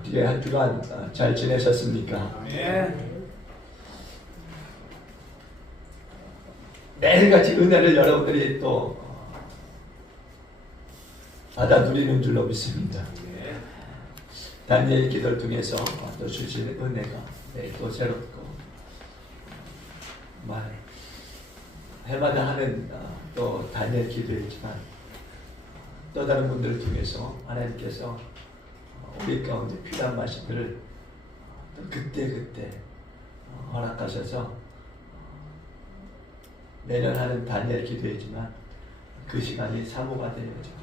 어떻게 한 주간 잘 지내셨습니까? 매일같이 은혜를 여러분들이 또 받아 누리는 줄로 믿습니다. 다니엘 기도를 통해서 또 주시는 은혜가 매일 또 새롭고 해마다 하는 또 다니엘 기도였지만 또 다른 분들을 통해서 하나님께서 우리 가운데 필요한 말씀들을 또 그때 허락하셔서 매년 하는 다니엘 기도이지만 그 시간이 사모가 되어지고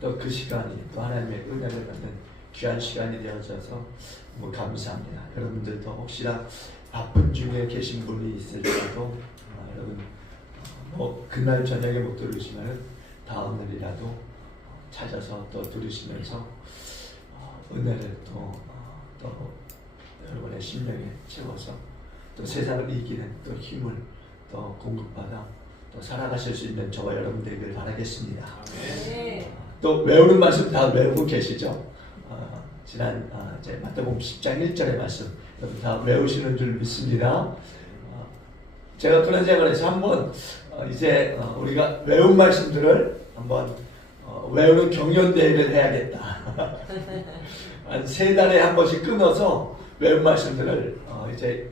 또 그 시간이 또 하나님의 은혜를 받는 귀한 시간이 되어져서 감사합니다. 여러분들도 혹시나 바쁜 중에 계신 분이 있을지라도 여러분 그날 저녁에 못 들으시면 다음 날이라도 찾아서 또 들으시면서 은혜를 또 여러분의 심령에 채워서 또 세상을 이기는 또 힘을 또 공급받아 또 살아가실 수 있는 저와 여러분 되기를 바라겠습니다. 또 외우는 말씀 다 외우고 계시죠? 지난 이제 마태복음 10장 1절의 말씀 여러분 다 외우시는 줄 믿습니다. 제가 그런 생각을 해서 한번 이제 우리가 외운 말씀들을 한번 외우는 경연대회를 해야겠다. 한 3달에 한 번씩 끊어서 외운 말씀들을 이제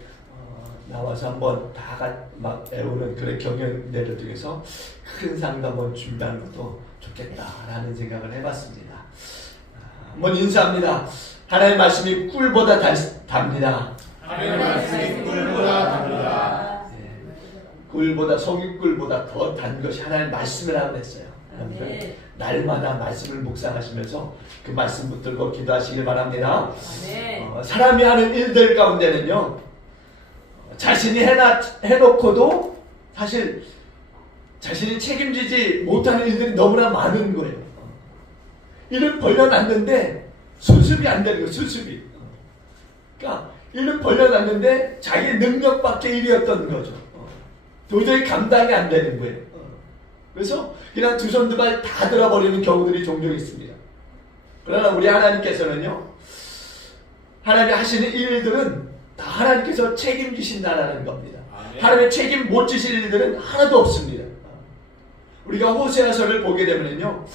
나와서 한번 다 막 외우는 그런 경연대회를 통해서 큰 상 한번 준비하는 것도 좋겠다라는 생각을 해봤습니다. 한번 인사합니다. 하나님의 말씀이 꿀보다 답니다. 하나님의 말씀이 꿀보다 답니다. 꿀보다 성육꿀보다 더 단 것이 하나님의 말씀이라고 했어요. 날마다 말씀을 묵상하시면서 그 말씀 붙들고 기도하시길 바랍니다. 사람이 하는 일들 가운데는요, 자신이 해놓고도 사실 자신이 책임지지 못하는 일들이 너무나 많은 거예요. 일을 벌려놨는데 수습이 안 되는 거예요. 수습이. 그러니까 일을 벌려놨는데 자기 능력 밖의 일이었던 거죠. 도저히 감당이 안 되는 거예요. 그래서 그냥 두 손 두 발 다 들어버리는 경우들이 종종 있습니다. 그러나 우리 하나님께서는요, 하나님이 하시는 일들은 다 하나님께서 책임지신다라는 겁니다. 하나님의 책임 못 지실 일들은 하나도 없습니다. 우리가 호세아서를 보게 되면요,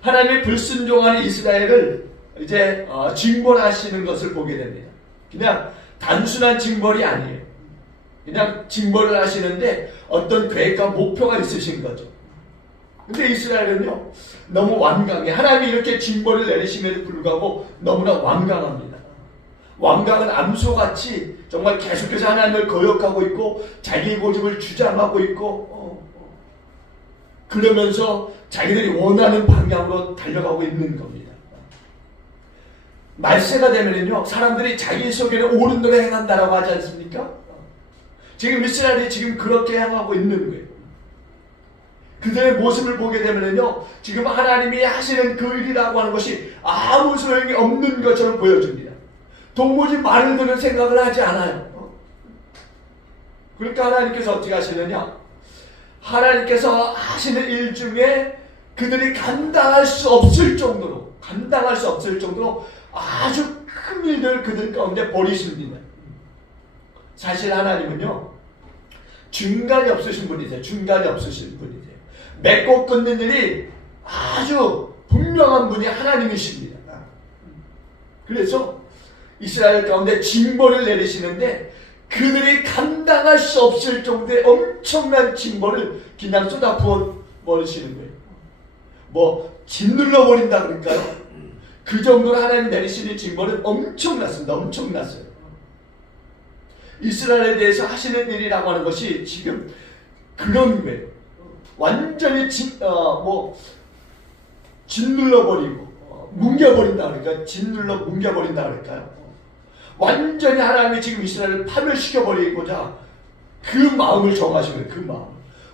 하나님의 불순종하는 이스라엘을 이제 징벌하시는 것을 보게 됩니다. 그냥 단순한 징벌이 아니에요. 그냥 징벌을 하시는데 어떤 계획과 목표가 있으신 거죠. 근데 이스라엘은요, 너무 완강해. 하나님이 이렇게 징벌을 내리심에도 불구하고 너무나 완강합니다. 완강은 암소같이 정말 계속해서 하나님을 거역하고 있고 자기 고집을 주장하고 있고 그러면서 자기들이 원하는 방향으로 달려가고 있는 겁니다. 말세가 되면은요, 사람들이 자기 속에는 옳은 대로 행한다라고 하지 않습니까? 지금 이스라엘이 지금 그렇게 행하고 있는 거예요. 그들의 모습을 보게 되면은요, 지금 하나님이 하시는 그 일이라고 하는 것이 아무 소용이 없는 것처럼 보여집니다. 도무지 말을 들을 생각을 하지 않아요. 그러니까 하나님께서 어떻게 하시느냐? 하나님께서 하시는 일 중에 그들이 감당할 수 없을 정도로 아주 큰 일들을 그들 가운데 벌이십니다. 사실 하나님은요, 중간이 없으신 분이세요. 맺고 끊는 일이 아주 분명한 분이 하나님이십니다. 그래서 이스라엘 가운데 징벌을 내리시는데 그들이 감당할 수 없을 정도의 엄청난 징벌을 그냥 쏟아부어 버리시는 거예요. 짓눌러 버린다 그럴까요? 그 정도로 하나님 내리시는 징벌은 엄청났어요. 이스라엘에 대해서 하시는 일이라고 하는 것이 지금 그런 거예요. 완전히 짓눌러버리고 뭉겨버린다 그럴까요? 뭉겨버린다 그럴까요? 완전히 하나님이 지금 이스라엘을 파멸시켜버리고자 그 마음을 정하신 거예요. 그 마음.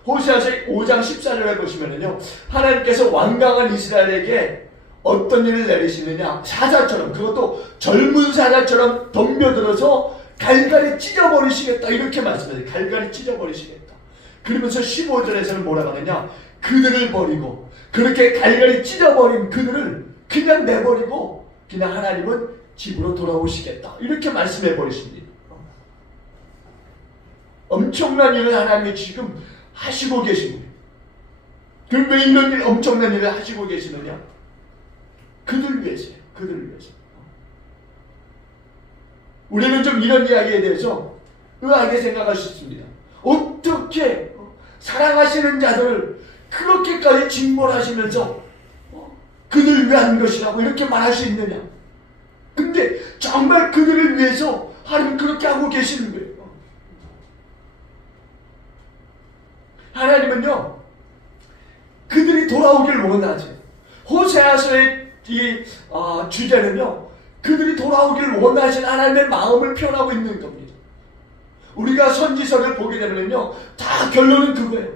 호세아서 5장 14절에 보시면은요, 하나님께서 완강한 이스라엘에게 어떤 일을 내리시느냐, 사자처럼, 그것도 젊은 사자처럼 덤벼들어서 갈갈이 찢어버리시겠다, 이렇게 말씀하세요. 갈갈이 찢어버리시겠다. 그러면서 15절에서는 뭐라고 하느냐, 그들을 버리고 그렇게 갈갈이 찢어버린 그들을 그냥 내버리고 그냥 하나님은 집으로 돌아오시겠다. 이렇게 말씀해 버리십니다. 엄청난 일을 하나님이 지금 하시고 계십니다. 그럼 왜 이런 일, 엄청난 일을 하시고 계시느냐? 그들 위해서요. 그들 위해서. 우리는 좀 이런 이야기에 대해서 의아하게 생각할 수 있습니다. 어떻게 사랑하시는 자들을 그렇게까지 징벌하시면서 그들을 위한 것이라고 이렇게 말할 수 있느냐? 근데 정말 그들을 위해서 하나님 그렇게 하고 계시는 거예요. 하나님은요, 그들이 돌아오길 원하지. 호세아서의 이 주제는요, 그들이 돌아오길 원하신 하나님의 마음을 표현하고 있는 겁니다. 우리가 선지서를 보게 되면요, 다 결론은 그거예요.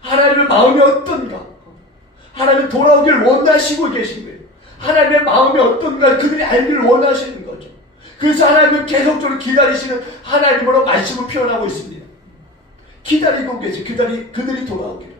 하나님의 마음이 어떤가? 하나님 돌아오길 원하시고 계신 거예요. 하나님의 마음이 어떤가 그들이 알기를 원하시는 거죠. 그래서 하나님은 계속적으로 기다리시는 하나님으로 말씀을 표현하고 있습니다. 기다리고 계시, 그들이 돌아오기를.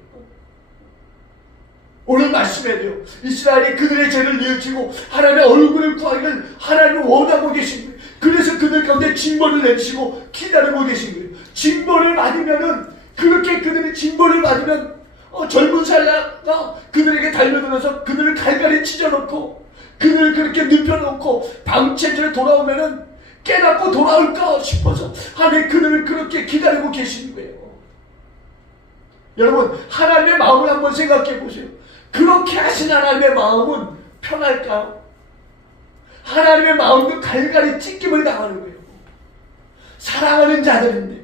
오늘 말씀에 돼요. 이스라엘이 그들의 죄를 뉘우치고 하나님의 얼굴을 구하기를 하나님을 원하고 계신 거예요. 그래서 그들 가운데 징벌을 내리시고 기다리고 계신 거예요. 징벌을 받으면은, 그렇게 그들이 징벌을 받으면 젊은 사자가 그들에게 달려들어서 그들을 갈갈이 찢어놓고 그들을 그렇게 눕혀놓고 방체절에 돌아오면은 깨닫고 돌아올까 싶어서 하나님 그들을 그렇게 기다리고 계시는 거예요. 여러분, 하나님의 마음을 한번 생각해 보세요. 그렇게 하신 하나님의 마음은 편할까요? 하나님의 마음도 갈갈이 찢김을 당하는 거예요. 사랑하는 자들인데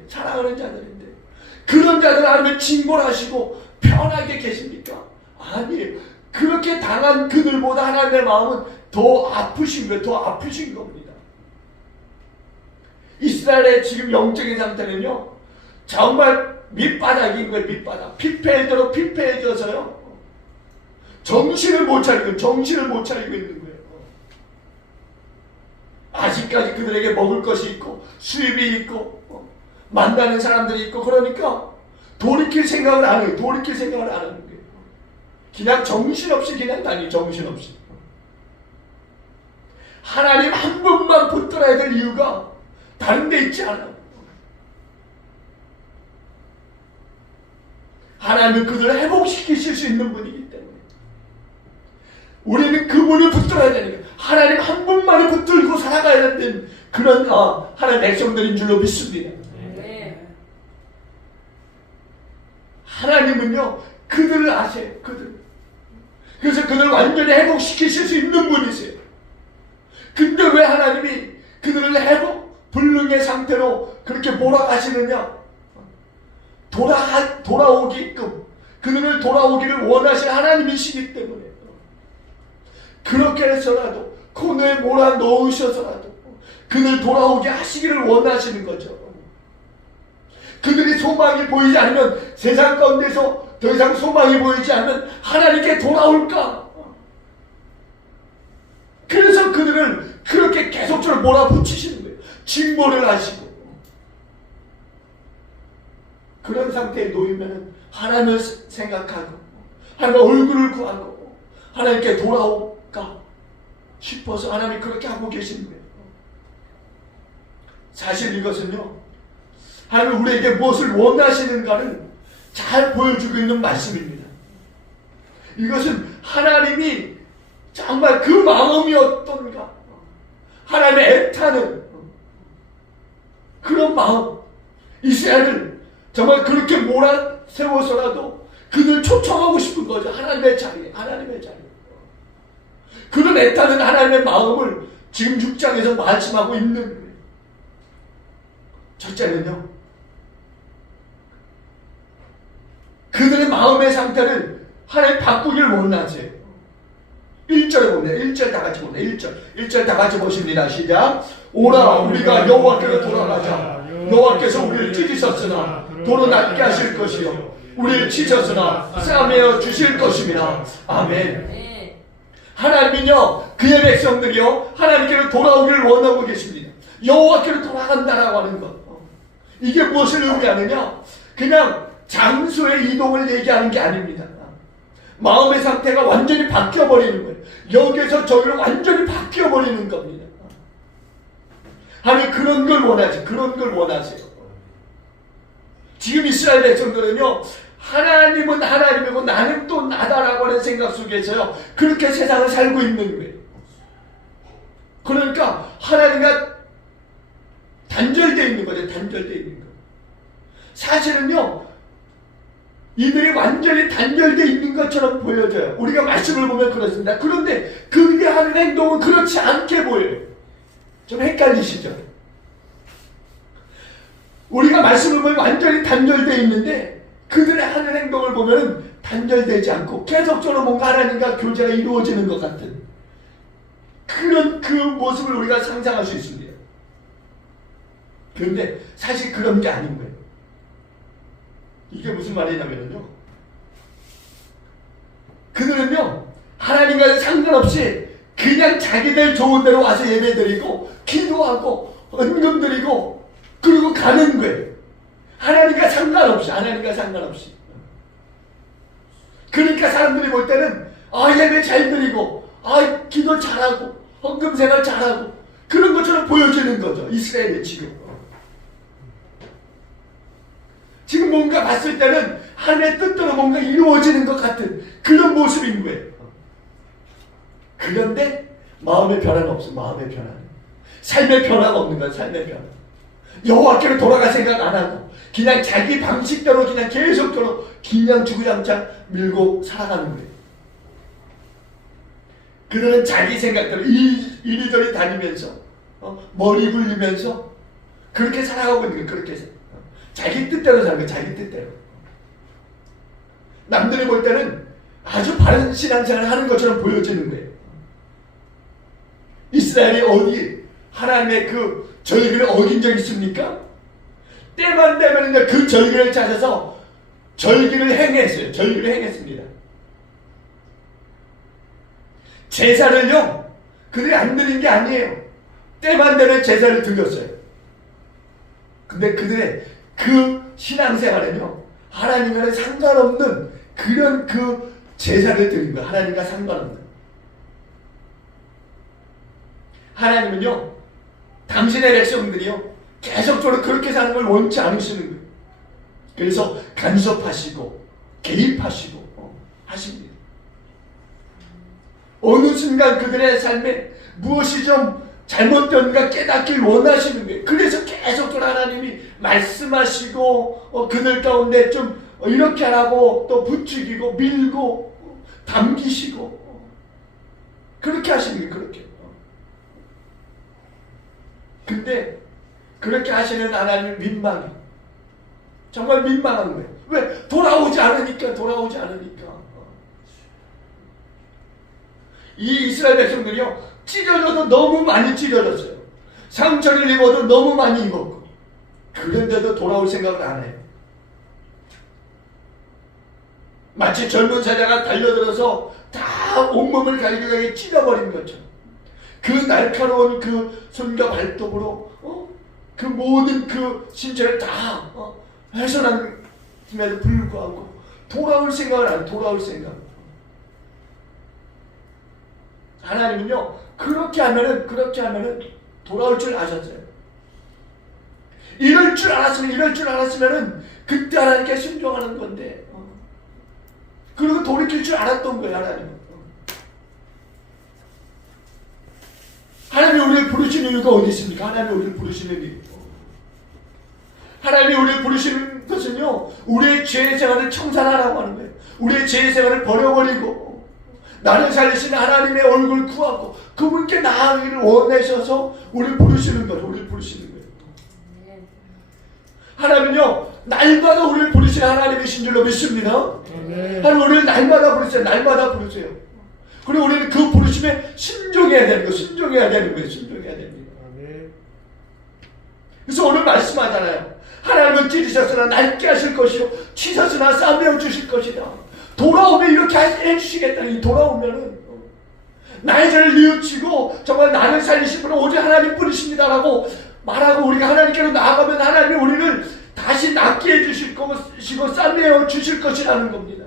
그런 자들 하나님은 징벌하시고 편하게 계십니까? 아니에요. 그렇게 당한 그들보다 하나님의 마음은 더 아프신 거예요. 더 아프신 겁니다. 이스라엘의 지금 영적인 상태는요, 정말 밑바닥인 거예요. 밑바닥. 피폐해져서요, 정신을 못 차리고 있는 거예요. 아직까지 그들에게 먹을 것이 있고 수입이 있고 만나는 사람들이 있고, 그러니까 돌이킬 생각을 안 해요. 돌이킬 생각을 안 하는 거예요. 그냥 정신없이 그냥 다니, 정신없이. 하나님 한 분만 붙들어야 될 이유가 다른 데 있지 않아요. 하나님은 그들을 회복시키실 수 있는 분이기 때문에 우리는 그분을 붙들어야 되니까 하나님 한 분만을 붙들고 살아가야 되는 그런 하나님 백성들인 줄로 믿습니다. 하나님은요, 그들을 아세요. 그래서 그들을 완전히 회복시키실 수 있는 분이세요. 근데 왜 하나님이 그들을 불능의 상태로 그렇게 몰아가시느냐? 돌아오게끔, 그들을 돌아오기를 원하신 하나님이시기 때문에, 그렇게 해서라도 코너에 몰아 넣으셔서라도 그들 돌아오게 하시기를 원하시는 거죠. 그들이 소망이 보이지 않으면, 세상 가운데서 더 이상 소망이 보이지 않으면 하나님께 돌아올까? 그래서 그들을 그렇게 계속적으로 몰아붙이시는 거예요. 징벌을 하시고. 그런 상태에 놓이면 하나님을 생각하고 하나님의 얼굴을 구하고 하나님께 돌아올까 싶어서 하나님이 그렇게 하고 계신 거예요. 사실 이것은요, 하나님 우리에게 무엇을 원하시는가를 잘 보여주고 있는 말씀입니다. 이것은 하나님이 정말 그 마음이 어떤가, 하나님의 애타는 그런 마음, 이스라엘을 정말 그렇게 몰아세워서라도 그들 초청하고 싶은 거죠. 하나님의 자리에. 그런 애타는 하나님의 마음을 지금 6장에서 말씀하고 있는 거예요. 첫째는요, 그들의 마음의 상태를 하나님 바꾸기를 원하세요. 1절에 보면 1절 다 같이 보면 1절 다 같이 보십니다. 시작. 오라 우리가 여호와께로 돌아가자. 여호와께서 우리를 찢으셨으나 도로 낫게 하실 것이요 우리를 치셨으나 싸매어 주실 것입니다. 아멘. 하나님은요, 그의 백성들이요 하나님께로 돌아오기를 원하고 계십니다. 여호와께로 돌아간다라고 하는 것, 이게 무엇을 의미하느냐? 그냥 장소의 이동을 얘기하는 게 아닙니다. 마음의 상태가 완전히 바뀌어버리는 거예요. 여기에서 저기로 완전히 바뀌어버리는 겁니다. 하나님 그런 걸 원하지. 그런 걸 원하세요. 지금 이스라엘 백성들은요, 하나님은 하나님이고 나는 또 나다라고 하는 생각 속에서요, 그렇게 세상을 살고 있는 거예요. 그러니까 하나님과 단절되어 있는 거죠. 단절되어 있는 거. 사실은요, 이들이 완전히 단절되어 있는 것처럼 보여져요. 우리가 말씀을 보면 그렇습니다. 그런데 그들이 하는 행동은 그렇지 않게 보여요. 좀 헷갈리시죠? 우리가 말씀을 보면 완전히 단절되어 있는데 그들의 하는 행동을 보면 단절되지 않고 계속적으로 뭔가 하나님과 교제가 이루어지는 것 같은 그런 그 모습을 우리가 상상할 수 있습니다. 그런데 사실 그런 게 아닌 거예요. 이게 무슨 말이냐면요, 그들은요 하나님과 상관없이 그냥 자기들 좋은 대로 와서 예배드리고 기도하고 헌금 드리고 그리고 가는 거예요. 하나님과 상관없이. 그러니까 사람들이 볼 때는 예배 잘 드리고 기도 잘하고 헌금 생활 잘하고 그런 것처럼 보여지는 거죠. 이스라엘의 지금 뭔가 봤을 때는 하나님의 뜻대로 뭔가 이루어지는 것 같은 그런 모습인 거예요. 그런데 마음의 변화는 없어. 마음의 변화는. 삶의 변화가 없는 거야. 삶의 변화. 여호와께로 돌아갈 생각 안 하고 그냥 자기 방식대로 그냥 계속적으로 그냥 주구장창 밀고 살아가는 거예요. 그들은 자기 생각대로 이리저리 다니면서 머리 굴리면서 그렇게 살아가고 있는 거예요. 그렇게 해서 자기 뜻대로 사는 거예요. 자기 뜻대로. 남들이 볼 때는 아주 바른 신앙생활을 하는 것처럼 보여지는 거예요. 이스라엘이 어디 하나님의 그 절기를 어긴 적 있습니까? 때만 되면 그 절기를 찾아서 절기를 행했어요. 절기를 행했습니다. 제사를요, 그들이 안 드린 게 아니에요. 때만 되면 제사를 드렸어요. 근데 그들의 그 신앙생활은요, 하나님과는 상관없는 그런 그 제사를 드린 거예요. 하나님과 상관없는. 하나님은요, 당신의 백성들이요, 계속적으로 그렇게 사는 걸 원치 않으시는 거예요. 그래서 간섭하시고 개입하시고 하십니다. 어느 순간 그들의 삶에 무엇이 좀 잘못된가 깨닫길 원하시는 거예요. 그래서 계속적으로 하나님이 말씀하시고 그들 가운데 좀 이렇게 하라고 또 부추기고 밀고 담기시고 그렇게 하시는 거예요. 그렇게. 근데 그렇게 하시는 하나님을 민망해. 정말 민망한 거예요. 왜? 돌아오지 않으니까. 이 이스라엘 백성들이요, 찢어져도 너무 많이 찢어졌어요. 상처를 입어도 너무 많이 입었고, 그런데도 돌아올 생각을 안 해요. 마치 젊은 사자가 달려들어서 다 온몸을 갈기갈기 찢어버린 것처럼 그 날카로운 그 손과 발톱으로 그 모든 그 신체를 다 훼손함에도 불구하고 돌아올 생각을 안 해요. 돌아올 생각. 하나님은요, 그렇게 하면은 돌아올 줄 아셨어요. 이럴 줄 알았으면은 그때 하나님께 순종하는 건데, 그리고 돌이킬 줄 알았던 거예요. 하나님이 우리를 부르시는 이유가 어디 있습니까? 하나님이 우리를 부르시는 이유. 하나님이 우리를 부르시는 것은요, 우리의 죄의 생활을 청산하라고 하는 거예요. 우리의 죄의 생활을 버려버리고 나를 살리시는 하나님의 얼굴 구하고 그분께 나아가기를 원하셔서 우리를 부르시는 거예요. 하나님은요, 날마다 우리를 부르시는 하나님이신 줄로 믿습니다. 하나님 우리를 날마다 부르세요. 그리고 우리는 그 부르심에 순종해야 되는 거예요. 그래서 오늘 말씀하잖아요. 하나님은 찌르셨으나 낡게 하실 것이요 치셨으나 싸매어 주실 것이다. 돌아오면 이렇게 해주시겠다. 돌아오면은 나의 죄를 뉘우치고 정말 나를 살리신 분은 오직 하나님뿐이십니다라고 말하고 우리가 하나님께로 나아가면 하나님이 우리를 다시 낫게 해주실 것이고 싸매어 주실 것이라는 겁니다.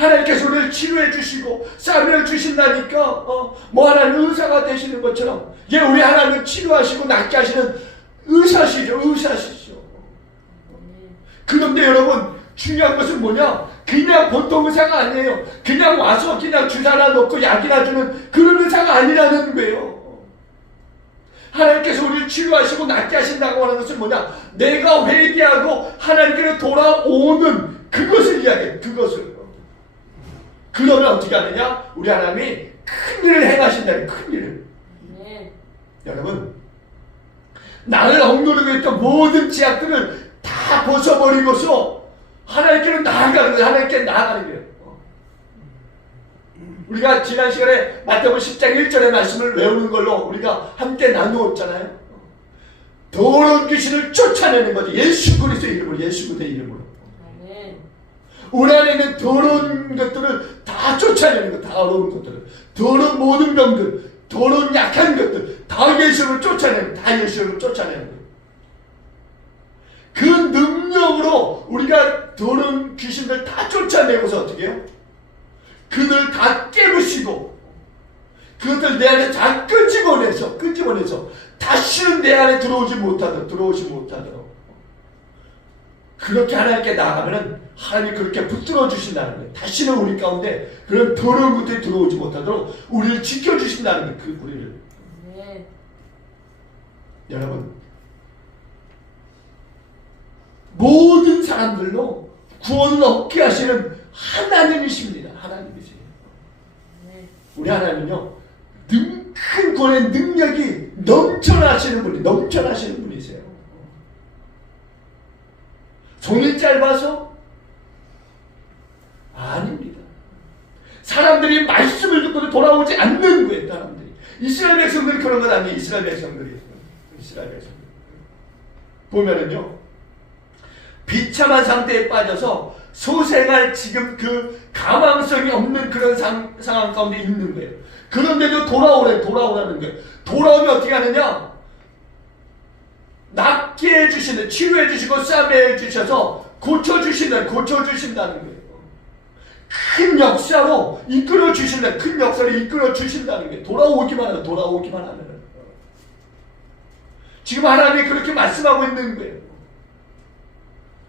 하나님께서 우리를 치료해 주시고 싸매어 주신다니까 뭐 하나님 의사가 되시는 것처럼 우리 하나님은 치료하시고 낫게 하시는 의사시죠. 그런데 여러분 중요한 것은 뭐냐? 그냥 보통 의사가 아니에요. 그냥 와서 그냥 주사나 넣고 약이나 주는 그런 의사가 아니라는 거예요. 하나님께서 우리를 치료하시고 낫게 하신다고 하는 것은 뭐냐? 내가 회개하고 하나님께로 돌아오는 그것을 이야기해요. 그것을. 그러면 어떻게 하느냐? 우리 하나님이 큰 일을 행하신다는 큰 일을. 여러분 나를 억누르고 있던 모든 제약들을 다 벗어버리고서 하나님께로 나아가는 거예요. 하나님께 나아가는 거예요. 우리가 지난 시간에 마태복음 10장 1절의 말씀을 외우는 걸로 우리가 함께 나누었잖아요. 더러운 귀신을 쫓아내는 거죠. 예수 그리스도의 이름으로, 예수 그리스도의 이름으로. 우리 안에 있는 더러운 것들을 다 쫓아내는 거, 더러운 것들을. 더러운 모든 병들, 더러운 약한 것들, 다 예수를 쫓아내는, 다 예수를 쫓아내는 거예요. 그 능력으로 우리가 더러운 귀신들 다 쫓아내고서 어떻게 해요? 그들 다 깨부시고 그들 내 안에 다 끄집어내서 다시는 내 안에 들어오지 못하도록 그렇게 하나님께 나아가면은 하나님이 그렇게 붙들어 주신다는 거예요. 다시는 우리 가운데 그런 더러운 것들이 들어오지 못하도록 우리를 지켜주신다는 거예요. 그 우리를. 여러분 모든 사람들로 구원을 얻게 하시는 하나님이십니다. 하나님이세요. 우리 하나님은요 큰 구원의 능력이 넘쳐나시는 분이세요. 손이 짧아서? 아닙니다. 사람들이 말씀을 듣고도 돌아오지 않는 거예요. 사람들이. 이스라엘 백성들이 그런 건 아니에요. 이스라엘 백성들이 보면은요 비참한 상태에 빠져서 소생할 지금 그 가망성이 없는 그런 상황 가운데 있는 거예요. 그런데도 돌아오라는 거예요. 돌아오면 어떻게 하느냐? 낫게 해주시는, 치료해 주시고 싸매해 주셔서 고쳐주신다는 거예요. 큰 역사로 이끌어 주신다는, 큰 역사를 이끌어 주신다는 거예요. 돌아오기만 하면. 지금 하나님이 그렇게 말씀하고 있는 거예요.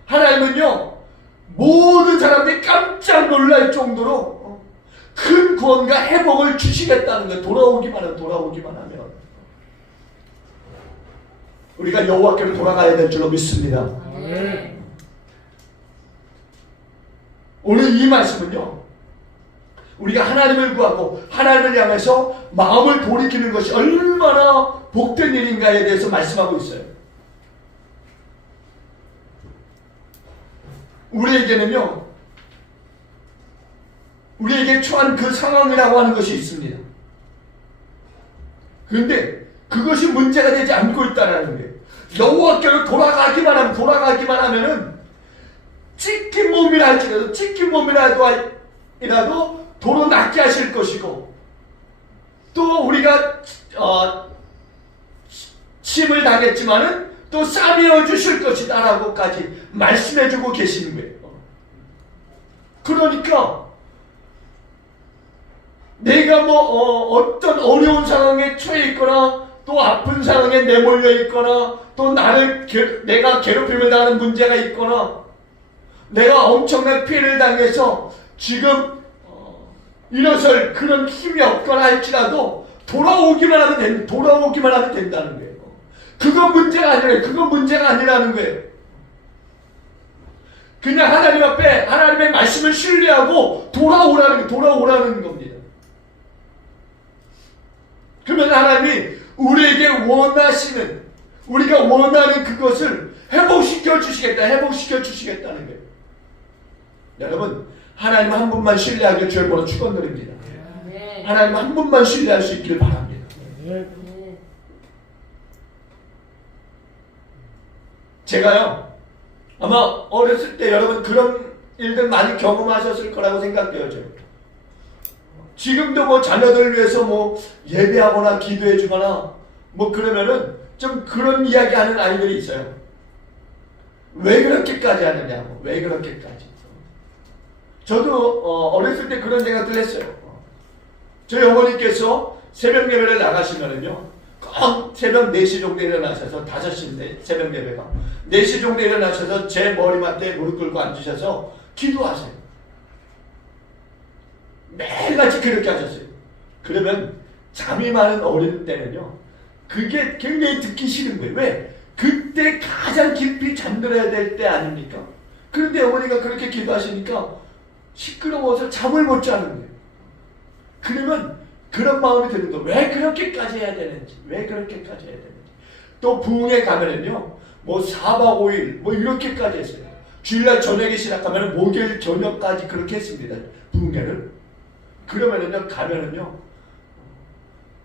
하나님은요 모든 사람들이 깜짝 놀랄 정도로 큰 구원과 회복을 주시겠다는 거예요. 돌아오기만 하면 우리가 여호와께로 돌아가야 될 줄로 믿습니다. 오늘 이 말씀은요 우리가 하나님을 구하고 하나님을 향해서 마음을 돌이키는 것이 얼마나 복된 일인가에 대해서 말씀하고 있어요. 우리에게는요 우리에게 처한 그 상황이라고 하는 것이 있습니다. 그런데 그것이 문제가 되지 않고 있다는 거예요. 여호와께로 돌아가기만 하면은 찢긴 몸이라도 도로 낫게 하실 것이고 또 우리가 침을 당했지만은 또 싸매어 주실 것이다라고까지 말씀해주고 계시는 거예요. 그러니까 내가 어떤 어려운 상황에 처해 있거나 또 아픈 상황에 내몰려 있거나 또 내가 괴롭힘을 당하는 문제가 있거나 내가 엄청난 피해를 당해서 지금 일어설 그런 힘이 없거나 할지라도 돌아오기만 하면 된다는 거예요. 그건 문제가 아니라는 거예요. 그냥 하나님 앞에 하나님의 말씀을 신뢰하고 돌아오라는 겁니다. 그러면 하나님이 우리에게 우리가 원하는 그것을 회복시켜 주시겠다는 거예요. 여러분, 하나님 한 분만 신뢰하길 주의 이름으로 축원드립니다. 하나님 한 분만 신뢰할 수 있기를 바랍니다. 제가요, 아마 어렸을 때 여러분 그런 일들 많이 경험하셨을 거라고 생각돼요. 지금도 자녀들을 위해서 예배하거나 기도해주거나 그러면은 좀 그런 이야기 하는 아이들이 있어요. 왜 그렇게까지 하느냐고. 왜 그렇게까지. 저도 어렸을 때 그런 생각들 했어요. 저희 어머니께서 새벽 예배를 나가시면은요, 꼭 새벽 4시 정도 일어나셔서 5시인데 새벽 예배가 4시 정도 일어나셔서 제 머리맡에 무릎 꿇고 앉으셔서 기도하세요. 매일같이 그렇게 하셨어요. 그러면 잠이 많은 어린 때는요, 그게 굉장히 듣기 싫은 거예요. 왜? 그때 가장 깊이 잠들어야 될 때 아닙니까? 그런데 어머니가 그렇게 기도하시니까 시끄러워서 잠을 못 자는 거예요. 그러면 그런 마음이 드는 거예요. 왜 그렇게까지 해야 되는지, 왜 그렇게까지 해야 되는지. 또 부흥회 가면은요, 뭐 4박 5일 뭐 이렇게까지 했어요. 주일날 저녁에 시작하면 목요일 저녁까지 그렇게 했습니다. 부흥회를. 그러면은요, 가면은요,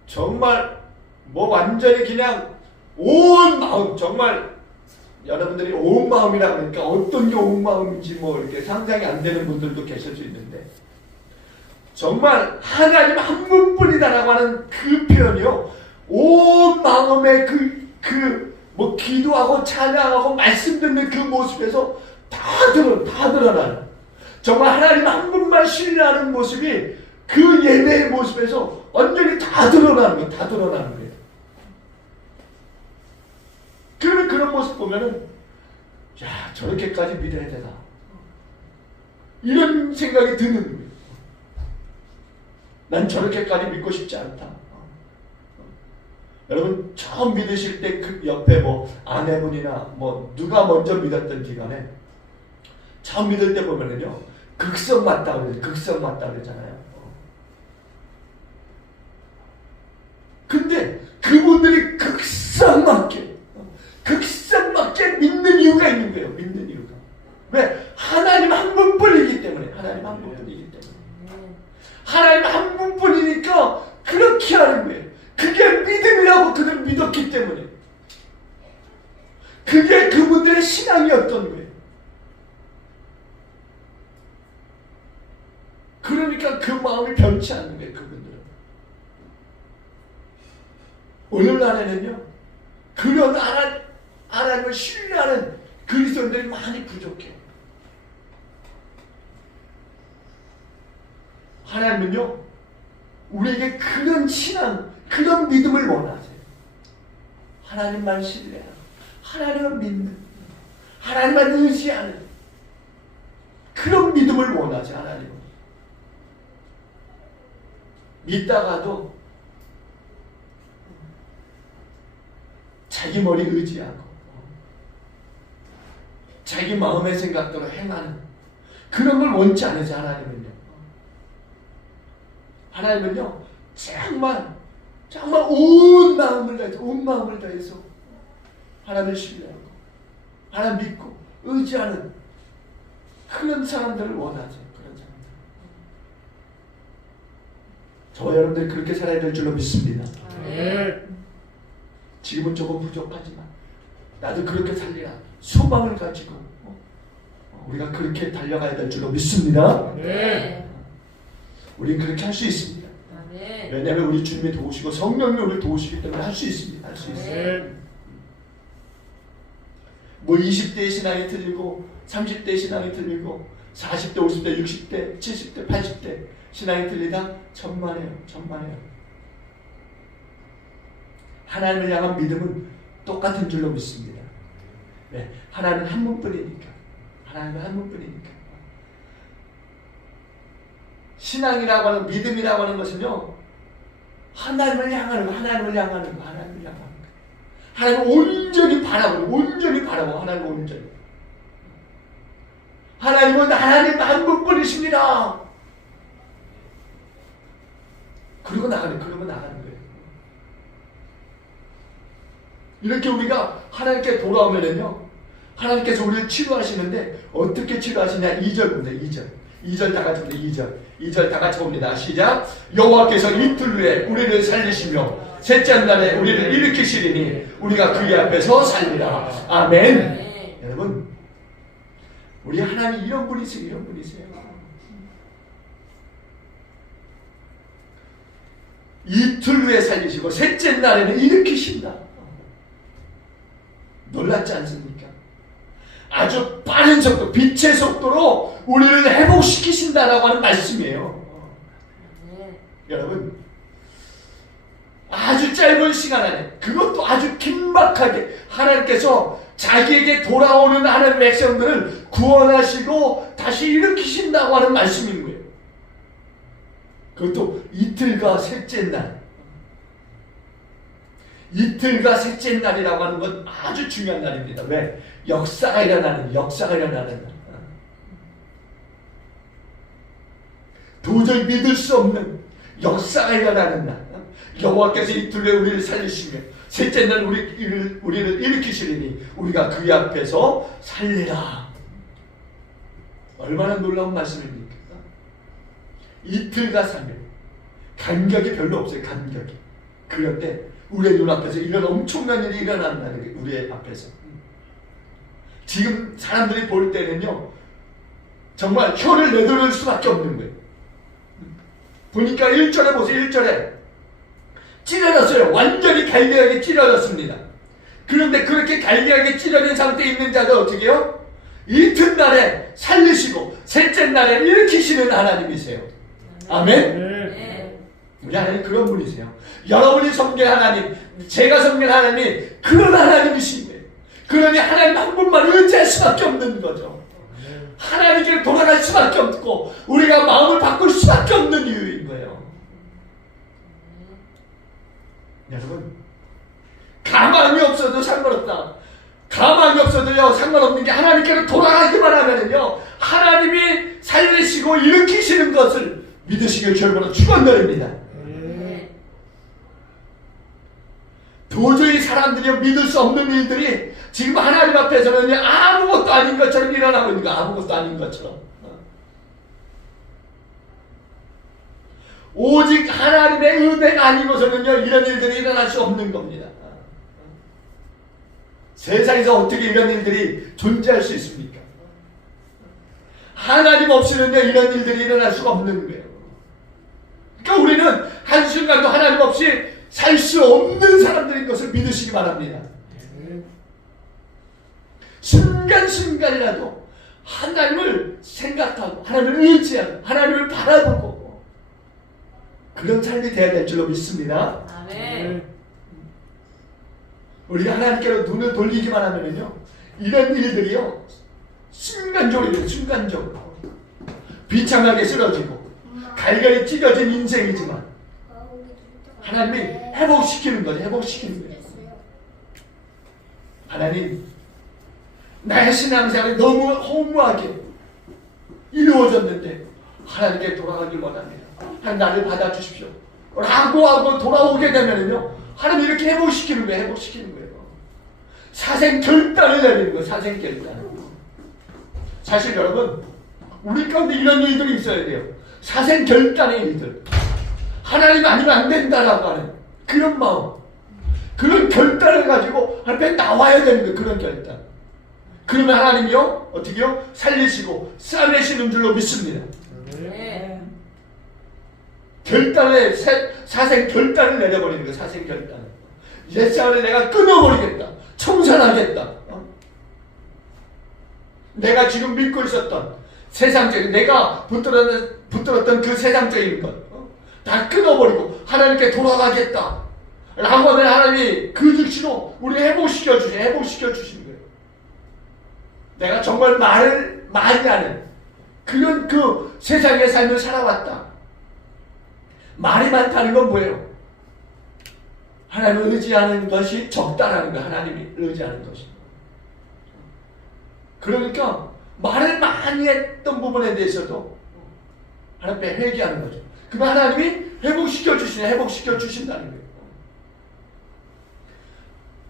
정말 뭐 완전히 그냥 온 마음, 정말 여러분들이 온 마음이라 그러니까 어떤 게 온 마음인지 뭐 이렇게 상상이 안 되는 분들도 계실 수 있는데, 정말 하나님 한 분뿐이다라고 하는 그 표현이요, 온 마음의 뭐 기도하고 찬양하고 말씀 듣는 그 모습에서 다 드러나요. 정말 하나님 한 분만 신뢰하는 모습이 그 예배의 모습에서 완전히 다 드러나는 거예요. 다 드러나는 거예요. 그러면 그런 모습 보면은, 야, 저렇게까지 믿어야 되나, 이런 생각이 드는 거예요. 난 저렇게까지 믿고 싶지 않다. 여러분, 처음 믿으실 때 그 옆에 뭐 아내분이나 뭐 누가 먼저 믿었던 기간에 처음 믿을 때 보면은요, 극성 맞다 그래요. 극성 맞다 그러잖아요. 근데 그분들이 극성 맞게 믿는 이유가 있는 거예요. 믿는 이유가. 왜? 하나님 한 분뿐이기 때문에. 하나님 한 분뿐이기 때문에. 하나님 한 분뿐이니까 그렇게 하는 거예요. 그게 믿음이라고 그들 믿었기 때문에. 그게 그분들의 신앙이었던 거예요. 그러니까 그 마음이 변치 않는 거예요. 그분들은. 오늘날에는요, 그런 하나님을 신뢰하는 그리스도인들이 많이 부족해요. 하나님은요, 우리에게 그런 신앙, 그런 믿음을 원하세요. 하나님만 신뢰하고, 하나님을 믿는, 하나님만 의지하는 그런 믿음을 원하세요. 하나님은. 믿다가도 자기 머리 의지하고 자기 마음의 생각대로 행하는 그런 걸 원치 않으세요. 하나님은요. 하나님은요, 정말 온 마음을 다해서 하나님을 신뢰하고 하나님 믿고 의지하는 그런 사람들을 원하죠. 그런 사람들. 저와 여러분들이 그렇게 살아야 될 줄로 믿습니다. 지금은 조금 부족하지만 나도 그렇게 살리라 소망을 가지고 우리가 그렇게 달려가야 될 줄로 믿습니다. 우리는 그렇게 할 수 있습니다. 왜냐하면 우리 주님이 도우시고 성령이 우리를 도우시기 때문에 할 수 있습니다. 할 수 있어요. 뭐 20대의 신앙이 틀리고 30대의 신앙이 틀리고 40대, 50대, 60대, 70대, 80대 신앙이 틀리다 천만에요. 하나님을 향한 믿음은 똑같은 줄로 믿습니다. 네, 하나님은 한 분뿐이니까. 하나님은 한 분뿐이니까. 신앙이라고 하는, 믿음이라고 하는 것은요, 하나님을 향하는 거. 하나님을 온전히 바라보고, 하나님을 온전히. 하나님은 하나님 한 분뿐이십니다. 그러고 나가는 거예요. 이렇게 우리가 하나님께 돌아오면은요, 하나님께서 우리를 치료하시는데 어떻게 치료하시냐? 2절입니다. 2절 다 같이 봅니다. 2절 다 같이 봅니다. 시작. 여호와께서 이틀 후에 우리를 살리시며 셋째 날에 우리를 일으키시리니 우리가 그의 앞에서 살리라. 아멘. 여러분, 우리 하나님 이런 분이세요. 이틀 후에 살리시고 셋째 날에는 일으키신다. 놀랍지 않습니까? 아주 빠른 속도, 빛의 속도로 우리를 회복시키신다라고 하는 말씀이에요. 여러분, 아주 짧은 시간 안에, 그것도 아주 긴박하게 하나님께서 자기에게 돌아오는 하나님의 백성들을 구원하시고 다시 일으키신다고 하는 말씀인 거예요. 그것도 이틀과 셋째 날. 이틀과 셋째 날이라고 하는 건 아주 중요한 날입니다. 왜? 역사가 일어나는 날. 도저히 믿을 수 없는 역사가 일어나는 날. 여호와께서 이틀 후에 우리를 살리시며 셋째 날 우리를 일으키시리니 우리가 그의 앞에서 살리라. 얼마나 놀라운 말씀입니까? 이틀과 3일. 간격이 별로 없어요. 간격이. 그런데 우리의 눈앞에서 이런 엄청난 일이 일어난다는 게 우리의 앞에서. 지금 사람들이 볼 때는요, 정말 혀를 내두를 수밖에 없는 거예요. 보니까 1절에 보세요. 1절에 찢어졌어요. 완전히 갈대하게 찢어졌습니다. 그런데 그렇게 갈대하게 찢어진 상태에 있는 자들 어떻게 해요? 이튿날에 살리시고 셋째 날에 일으키시는 하나님이세요. 아멘. 우리 하나님 그런 분이세요. 여러분이 섬긴 하나님, 제가 섬긴 하나님이 그런 하나님이신 거예요. 그러니 하나님 한 분만 의지할 수밖에 없는 거죠. 하나님께 돌아갈 수밖에 없고 우리가 마음을 바꿀 수밖에 없는 이유인 거예요. 여러분, 가망이 없어도 상관없다. 가망이 없어도요 상관없는 게 하나님께로 돌아가기만 하면은요 하나님이 살리시고 일으키시는 것을 믿으시길 결과로 축원드립니다. 도저히 사람들이 믿을 수 없는 일들이 지금 하나님 앞에서는 아무것도 아닌 것처럼 일어나고 있는 거. 아무것도 아닌 것처럼. 오직 하나님의 은혜가 아니고서는요 이런 일들이 일어날 수 없는 겁니다. 세상에서 어떻게 이런 일들이 존재할 수 있습니까? 하나님 없이는요 이런 일들이 일어날 수가 없는 거예요. 그러니까 우리는 한순간도 하나님 없이 살 수 없는 사람들인 것을 믿으시기 바랍니다. 순간순간이라도 하나님을 생각하고 하나님을 의지하고 하나님을 바라보고 그런 삶이 되어야 될 줄로 믿습니다. 아멘. 우리가 하나님께로 눈을 돌리기만 하면요 이런 일들이요 순간적으로 비참하게 쓰러지고 갈갈이 찢어진 인생이지만 하나님이 회복시키는 거예요. 회복시키는 거예요. 하나님, 나의 신앙생활이 너무 허무하게 이루어졌는데 하나님께 돌아가길 원합니다. 하나님 나를 받아주십시오 라고 하고 돌아오게 되면요 하나님 이렇게 회복시키는 거예요. 회복시키는 거예요. 사생 결단을 내리는 거예요. 사생 결단. 사실 여러분 우리 가운데 이런 일들이 있어야 돼요. 사생 결단의 일들. 하나님 아니면 안 된다라고 하는 그런 마음, 그런 결단을 가지고 하나님 앞에 나와야 되는 거예요. 그런 결단. 그러면 하나님이요 어떻게요? 살리시고 싸매시는 줄로 믿습니다. 결단을 사생 결단을 내려버리는 거예요. 사생 결단. 옛사람을 내가 끊어버리겠다. 청산하겠다. 내가 지금 믿고 있었던 세상적인 내가 붙들었던 그 세상적인 것 다 끊어버리고 하나님께 돌아가겠다 라고 하면 하나님이 그 즉시로 우리 회복시켜 주시는 거예요. 내가 정말 말을 많이 하는 그런 그 세상의 삶을 살아왔다. 말이 많다는 건 뭐예요? 하나님을 의지하는 것이 적다라는 거예요. 하나님이 의지하는 것이. 그러니까 말을 많이 했던 부분에 대해서도 하나님 앞에 회개하는 거죠. 그러면 하나님이 회복시켜 주신다는 거예요.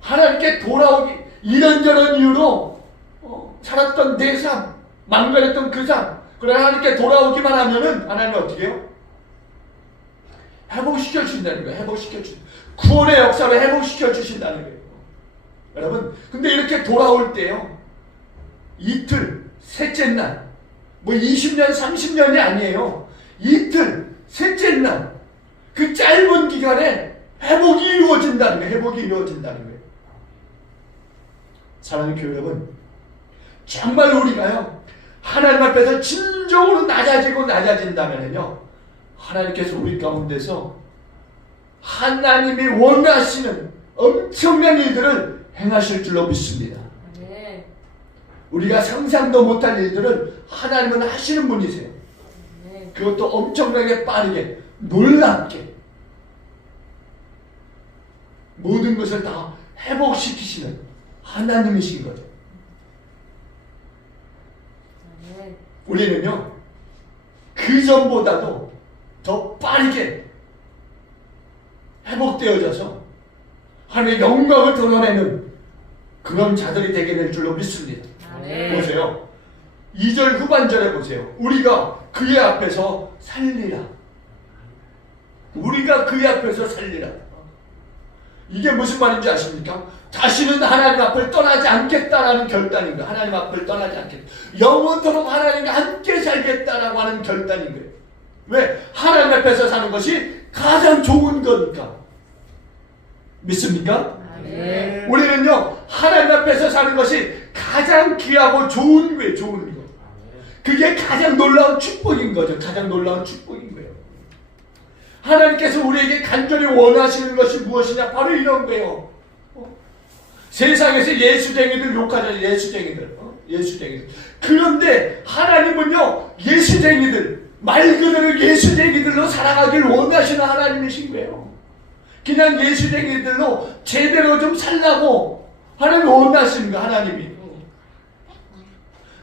하나님께 돌아오기 이런저런 이유로 살았던 내 삶, 망가졌던 그 삶, 그러나 하나님께 돌아오기만 하면은 하나님은 어떻게 해요? 회복시켜 주신다는 거예요. 회복시켜 주신 구원의 역사를 회복시켜 주신다는 거예요. 여러분, 근데 이렇게 돌아올 때요, 이틀, 셋째 날, 뭐 20년, 30년이 아니에요. 이틀, 셋째 날, 그 짧은 기간에 회복이 이루어진다는 거예요. 회복이 이루어진다는 거예요. 사랑하는 교회 여러분, 정말 우리가요, 하나님 앞에서 진정으로 낮아진다면요, 하나님께서 우리 가운데서 하나님이 원하시는 엄청난 일들을 행하실 줄로 믿습니다. 우리가 상상도 못할 일들을 하나님은 하시는 분이세요. 그것도 엄청나게 빠르게, 놀랍게 모든 것을 다 회복시키시는 하나님이신 거죠. 우리는요, 그 전보다도 더 빠르게 회복되어져서 하나님의 영광을 드러내는 그런 자들이 되게 될 줄로 믿습니다. 보세요. 2절 후반절에 보세요. 우리가 그의 앞에서 살리라. 우리가 그의 앞에서 살리라. 이게 무슨 말인지 아십니까? 다시는 하나님 앞을 떠나지 않겠다라는 결단인 거예요. 하나님 앞을 떠나지 않겠다. 영원토록 하나님과 함께 살겠다라고 하는 결단인 거예요. 왜? 하나님 앞에서 사는 것이 가장 좋은 거니까. 믿습니까? 네. 우리는요, 하나님 앞에서 사는 것이 가장 귀하고 좋은 거예요. 좋은 거. 그게 가장 놀라운 축복인 거죠. 가장 놀라운 축복인 거예요. 하나님께서 우리에게 간절히 원하시는 것이 무엇이냐? 바로 이런 거예요. 세상에서 예수쟁이들 욕하잖아요. 예수쟁이들. 예수쟁이들. 그런데 하나님은요, 예수쟁이들, 말 그대로 예수쟁이들로 살아가길 원하시는 하나님이신 거예요. 그냥 예수쟁이들로 제대로 좀 살라고 하나님이 원하시는 거, 하나님이.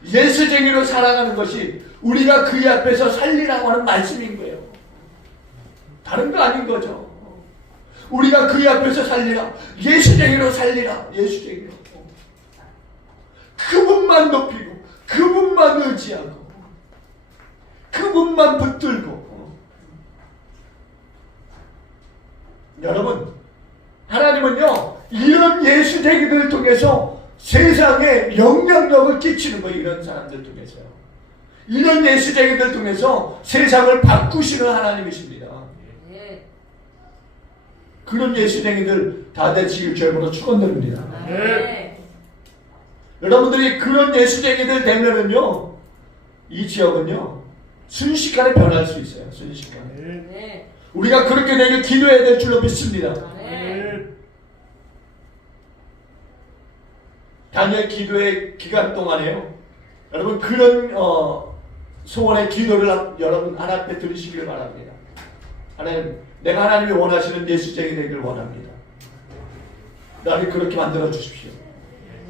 예수쟁이로 살아가는 것이 우리가 그의 앞에서 살리라고 하는 말씀인 거예요. 다른 거 아닌 거죠. 우리가 그의 앞에서 살리라. 예수쟁이로 살리라. 예수쟁이로. 그분만 높이고, 그분만 의지하고, 그분만 붙들고. 여러분, 하나님은요, 이런 예수쟁이들을 통해서 세상에 영향력을 끼치는 거예요. 이런 사람들 통해서요. 이런 예수쟁이들 통해서 세상을 바꾸시는 하나님이십니다. 그런 예수쟁이들 다 되시길 주님으로 축원드립니다. 여러분들이 그런 예수쟁이들 되면은요, 이 지역은요, 순식간에 변할 수 있어요. 순식간에. 우리가 그렇게 되길 기도해야 될 줄로 믿습니다. 다니엘 기도의 기간 동안에요, 여러분 그런 소원의 기도를 여러분 하나님 앞에 드리시길 바랍니다. 하나님, 내가 하나님이 원하시는 예수쟁이 되기를 원합니다. 나를 그렇게 만들어 주십시오.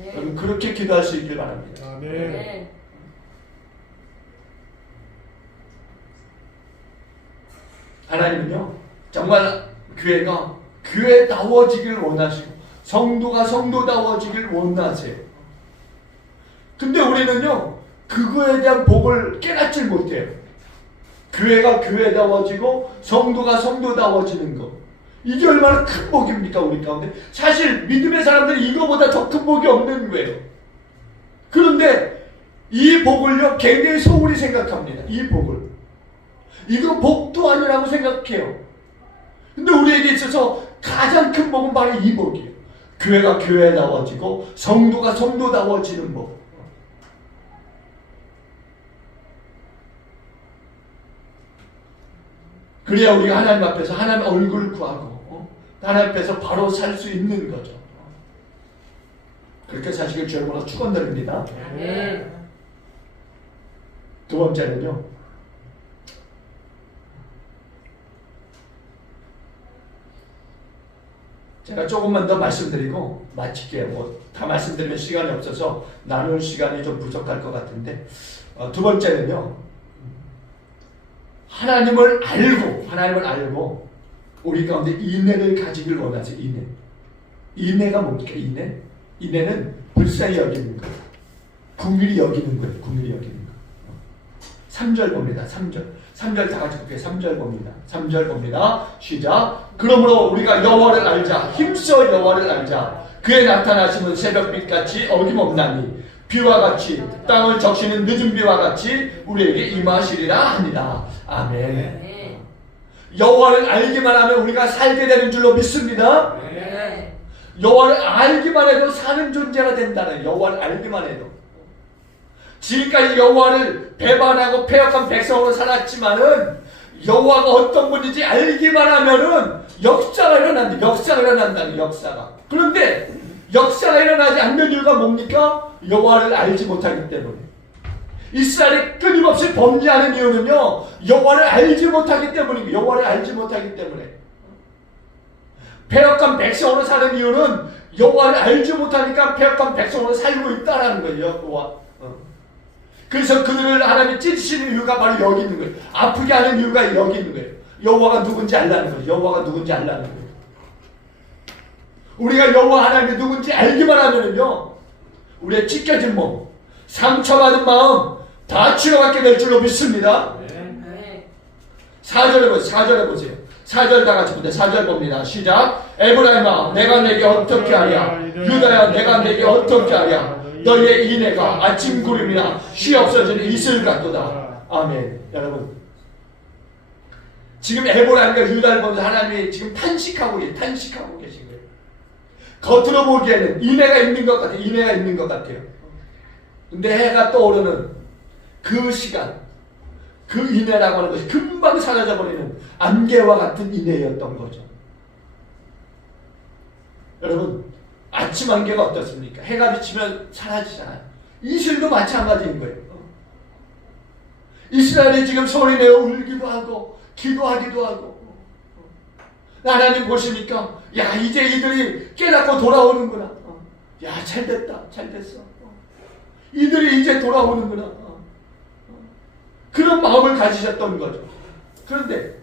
여러분 그렇게 기도할 수 있길 바랍니다. 아멘. 하나님은요, 정말 교회가 교회다워지길 원하시고 성도가 성도다워지길 원하세요. 근데 우리는요, 그거에 대한 복을 깨닫질 못해요. 교회가 교회다워지고 성도가 성도다워지는 거, 이게 얼마나 큰 복입니까? 우리 가운데 사실 믿음의 사람들이 이거보다 더 큰 복이 없는 거예요. 그런데 이 복을요, 굉장히 소홀히 생각합니다. 이 복을, 이거 복도 아니라고 생각해요. 근데 우리에게 있어서 가장 큰 복은 바로 이 복이에요. 교회가 교회다워지고 성도가 성도다워지는 복. 그래야 우리가 하나님 앞에서 하나님 얼굴을 구하고 하나님 앞에서 바로 살 수 있는 거죠. 그렇게 사시길 주님으로 축원드립니다. 두 번째는요, 제가 조금만 더 말씀드리고 마칠게요. 다 말씀드리면 시간이 없어서 나눌 시간이 좀 부족할 것 같은데, 두 번째는요, 하나님을 알고 우리 가운데 인내를 가지길 원하세요. 인내가 뭡니까? 인내는 불쌍히 여기는 거예요. 긍휼히 여기는 거예요. 긍휼히 여기는 거. 3절 봅니다. 3절 다 같이 볼게요. 3절 봅니다. 3절 봅니다. 시작. 그러므로 우리가 여호와를 알자. 힘써 여호와를 알자. 그의 나타나심은 새벽빛같이 어김없나니 비와 같이 땅을 적시는 늦은 비와 같이 우리에게 임하시리라 하니라. 아멘. 여호와를 알기만 하면 우리가 살게 되는 줄로 믿습니다. 여호와를 알기만 해도 사는 존재가 된다는, 여호와를 알기만 해도. 지금까지 여호와를 배반하고 패역한 백성으로 살았지만은 여호와가 어떤 분인지 알기만 하면은 역사가 일어난다. 역사가 일어난다는 역사가. 그런데 역사가 일어나지 않는 이유가 뭡니까? 여호와를 알지 못하기 때문에. 이스라엘이 끊임없이 범죄하는 이유는요, 여호와를 알지 못하기 때문입니다. 여호와를 알지 못하기 때문에. 패역한 백성으로 사는 이유는 여호와를 알지 못하니까 패역한 백성으로 살고 있다라는 거예요. 여호와. 그래서 그들을 하나님이 찢으시는 이유가 바로 여기 있는 거예요. 아프게 하는 이유가 여기 있는 거예요. 여호와가 누군지 알라는 거예요. 여호와가 누군지 알라는 거예요. 우리가 여호와 하나님이 누군지 알기만 하면은요, 우리의 찢겨진 몸, 상처받은 마음 다 치료받게 될 줄로 믿습니다. 4절에 보세요. 4절에 보세요. 4절 다 같이 봅니다. 4절 봅니다. 시작. 에브라임아 내가 내게 어떻게 하랴. 유다야 내가 내게 어떻게 하랴. 너희의 인애가 아침 구름이나 쉬 없어지는 이슬 같도다. 아멘. 여러분, 지금 에브라임과 유다를 보면서 하나님이 지금 탄식하고 계신 거예요. 겉으로 보기에는 인애가 있는 것 같아요. 인애가 있는 것 같아요. 근데 해가 떠오르는 그 시간, 그 인애라고 하는 것이 금방 사라져버리는 안개와 같은 인애였던 거죠. 여러분, 아침 안개가 어떻습니까? 해가 비치면 사라지잖아요. 이슬도 마찬가지인 거예요. 이스라엘이 지금 소리내어 울기도 하고 기도하기도 하고, 하나님 보시니까 야 이제 이들이 깨닫고 돌아오는구나. 야 잘됐다, 잘됐어. 이들이 이제 돌아오는구나. 그런 마음을 가지셨던 거죠. 그런데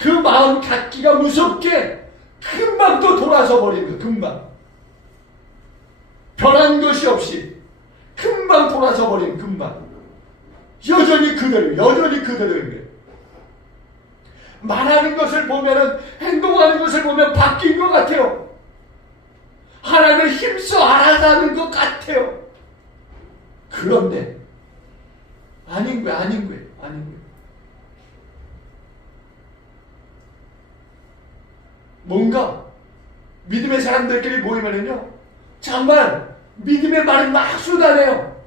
그 마음 갖기가 무섭게 금방 또 돌아서 버리는 거예요. 금방. 변한 것이 없이 금방 돌아서 버리는, 금방. 여전히 그대로인 거예요. 말하는 것을 보면은, 행동하는 것을 보면 바뀐 것 같아요. 하나님을 힘써 알아가는 것 같아요. 그런데 아닌 거예요. 뭔가 믿음의 사람들끼리 모이면은요, 정말 믿음의 말을 막 쏟아내요.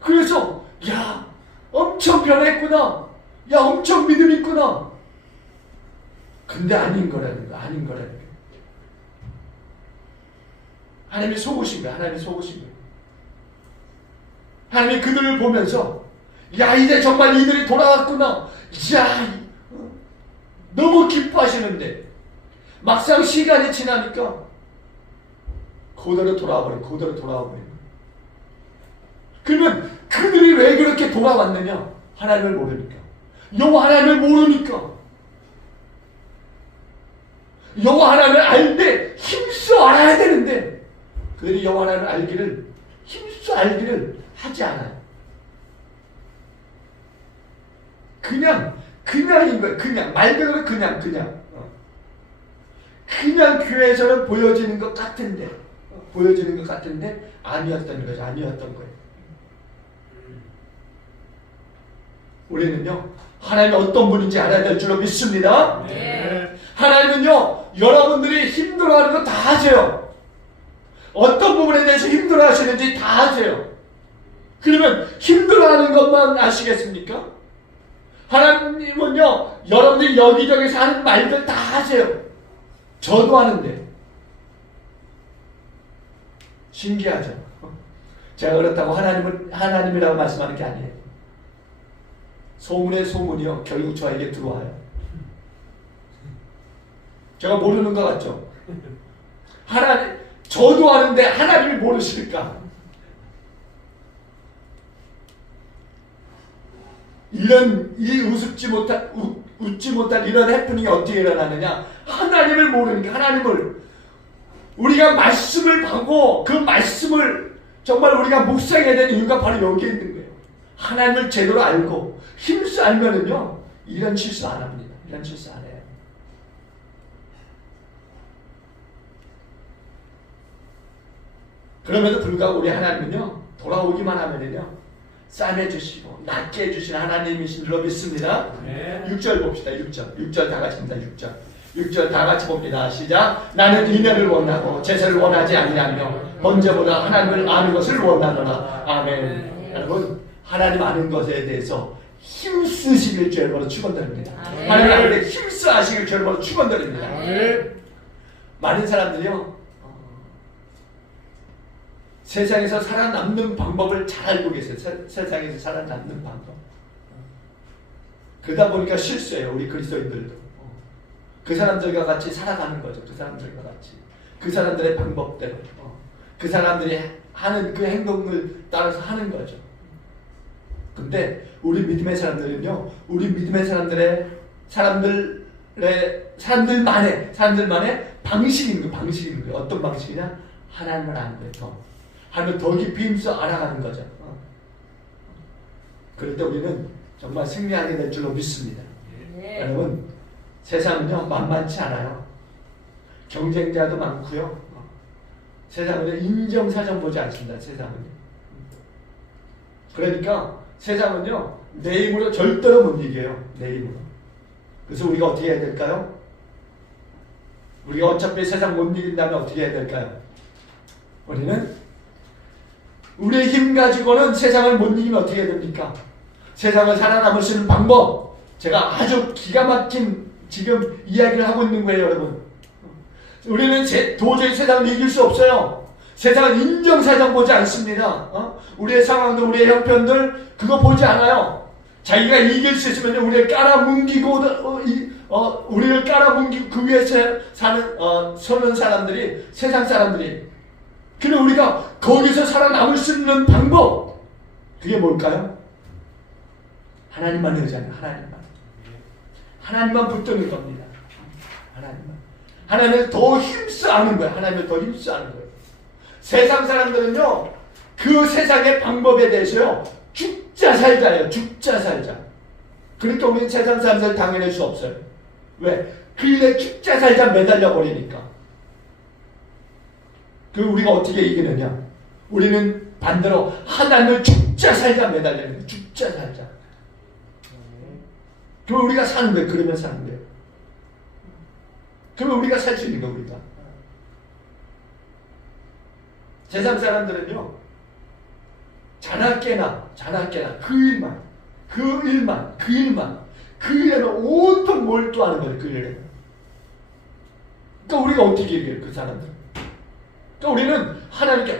그래서 야 엄청 변했구나, 야 엄청 믿음 있구나. 근데 아닌 거라는 거. 하나님이 속으신 거예요. 하나님이 그들을 보면서 야 이제 정말 이들이 돌아왔구나, 야 너무 기뻐하시는데 막상 시간이 지나니까 그대로 돌아와버린. 그러면 그들이 왜 그렇게 돌아왔느냐? 하나님을 모르니까. 여호와 하나님을 모르니까. 여호와 하나님을 알 때 힘써 알아야 되는데 그들이 여호와 하나님을 힘써 알기를 하지 않아요. 그냥인 거예요. 그냥 말 그대로 그냥 교회에서는 보여지는 것 같은데 아니었던 거예요. 우리는요, 하나님이 어떤 분인지 알아야 될 줄로 믿습니다. 하나님은요, 여러분들이 힘들어하는 거 다 아세요. 어떤 부분에 대해서 힘들어하시는지 다 아세요. 그러면 힘들어하는 것만 아시겠습니까? 하나님은요, 여러분들이 여기저기서 하는 말들 다 아세요. 저도 하는데. 신기하죠? 제가 그렇다고 하나님이라고 말씀하는 게 아니에요. 소문의 소문이요, 결국 저에게 들어와요. 제가 모르는 것 같죠? 저도 아는데 하나님이 모르실까? 웃지 못할 이런 해프닝이 어떻게 일어나느냐? 하나님을 모르니까, 우리가 말씀을 받고 그 말씀을 정말 우리가 묵상해야 되는 이유가 바로 여기에 있는 거예요. 하나님을 제대로 알고 힘써 알면은요, 이런 실수 안 합니다. 이런 실수 안 해요. 그럼에도 불구하고 우리 하나님은요, 돌아오기만 하면은요, 싸매주시고 낫게 해주신 하나님이신 줄로 믿습니다. 6절 봅시다. 6절 다 같이 봅니다. 6절 6절 다 같이 봅니다. 시작. 나는 인애를 원하고 제사를 원하지 아니하며 번제보다 하나님을 아는 것을 원하노라. 아멘. 여러분, 하나님 아는 것에 대해서 힘쓰시길 주님으로 축원드립니다. 하나님 아는 데 힘쓰시길 주님으로 축원드립니다. 많은 사람들이요, 세상에서 살아남는 방법을 잘 알고 계세요. 세상에서 살아남는 방법. 그러다 보니까 실수해요. 우리 그리스도인들도. 그 사람들과 같이 살아가는 거죠. 그 사람들과 같이. 그 사람들의 방법대로. 그 사람들이 하는 그 행동을 따라서 하는 거죠. 근데 우리 믿음의 사람들은요, 우리 믿음의 사람들만의 방식인 거예요. 어떤 방식이냐? 하나님을 아는 거예요. 하나님을 더 깊이 힘써 알아가는 거죠. 그럴 때 우리는 정말 승리하게 될 줄로 믿습니다. 여러분, 세상은요 만만치 않아요. 경쟁자도 많고요. 세상은 인정사정 보지 않습니다. 세상은요. 그러니까 세상은요 내 힘으로 절대로 못 이겨요. 내 힘으로. 그래서 우리가 어떻게 해야 될까요? 우리가 어차피 세상 못 이긴다면 어떻게 해야 될까요? 우리는 우리의 힘 가지고는 세상을 못 이기면 어떻게 해야 됩니까? 세상을 살아남을 수 있는 방법, 제가 아주 기가 막힌 지금 이야기를 하고 있는 거예요, 여러분. 우리는 도저히 세상을 이길 수 없어요. 세상은 인정사정 보지 않습니다. 우리의 상황들, 우리의 형편들 그거 보지 않아요. 자기가 이길 수 있으면 우리를 깔아뭉기고 우리를 깔아뭉기고 그 위에 서는 사람들이, 세상 사람들이. 근데 우리가 거기서 살아남을 수 있는 방법, 그게 뭘까요? 하나님만 의지하는, 하나님만 붙드는 겁니다. 하나님을 더 힘써 아는 거예요. 하나님을 더 힘써 아는 거예요. 세상 사람들은요, 그 세상의 방법에 대해서요, 죽자 살자예요. 죽자 살자. 그러니까 우리는 세상 사람들을 당해낼 수 없어요. 왜? 그 일에 죽자 살자 매달려 버리니까. 그 우리가 어떻게 이기느냐? 우리는 반대로 하나님을 죽자 살자 매달리는 거예요. 죽자 살자. 그럼 우리가 사는 거예요. 그러면 사는 거예요. 그러면 우리가 살 수 있는 거예요. 우리가. 세상 사람들은요, 자나깨나 그 일에는 온통 몰두하는 거예요. 그 일에. 그러니까 우리가 어떻게 이겨요? 그 사람들. 그러니까 우리는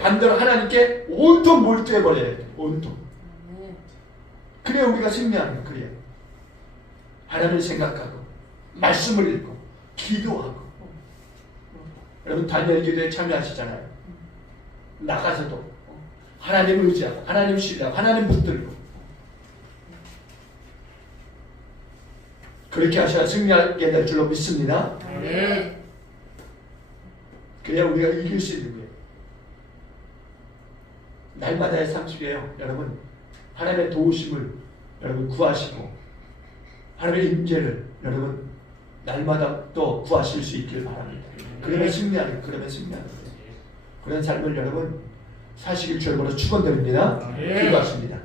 반대로 하나님께 온통 몰두해버려야 돼요. 온통. 그래야 우리가 승리하는 거예요. 그래야. 하나님을 생각하고 말씀을 읽고 기도하고. 여러분 다니엘 기도에 참여하시잖아요. 나가서도 하나님 의지하고 하나님 신뢰하고 하나님 붙들고 그렇게 하셔야 승리하게 될 줄로 믿습니다. 그래야 우리가 이길 수 있는 거예요. 날마다의 상식이에요. 여러분 하나님의 도우심을 여러분 구하시고 하나님의 임재를 여러분 날마다 또 구하실 수 있길 바랍니다. 그러면 승리하는 거예요. 그런 삶을 여러분 사시길 주님으로 축원드립니다. 기도하십니다.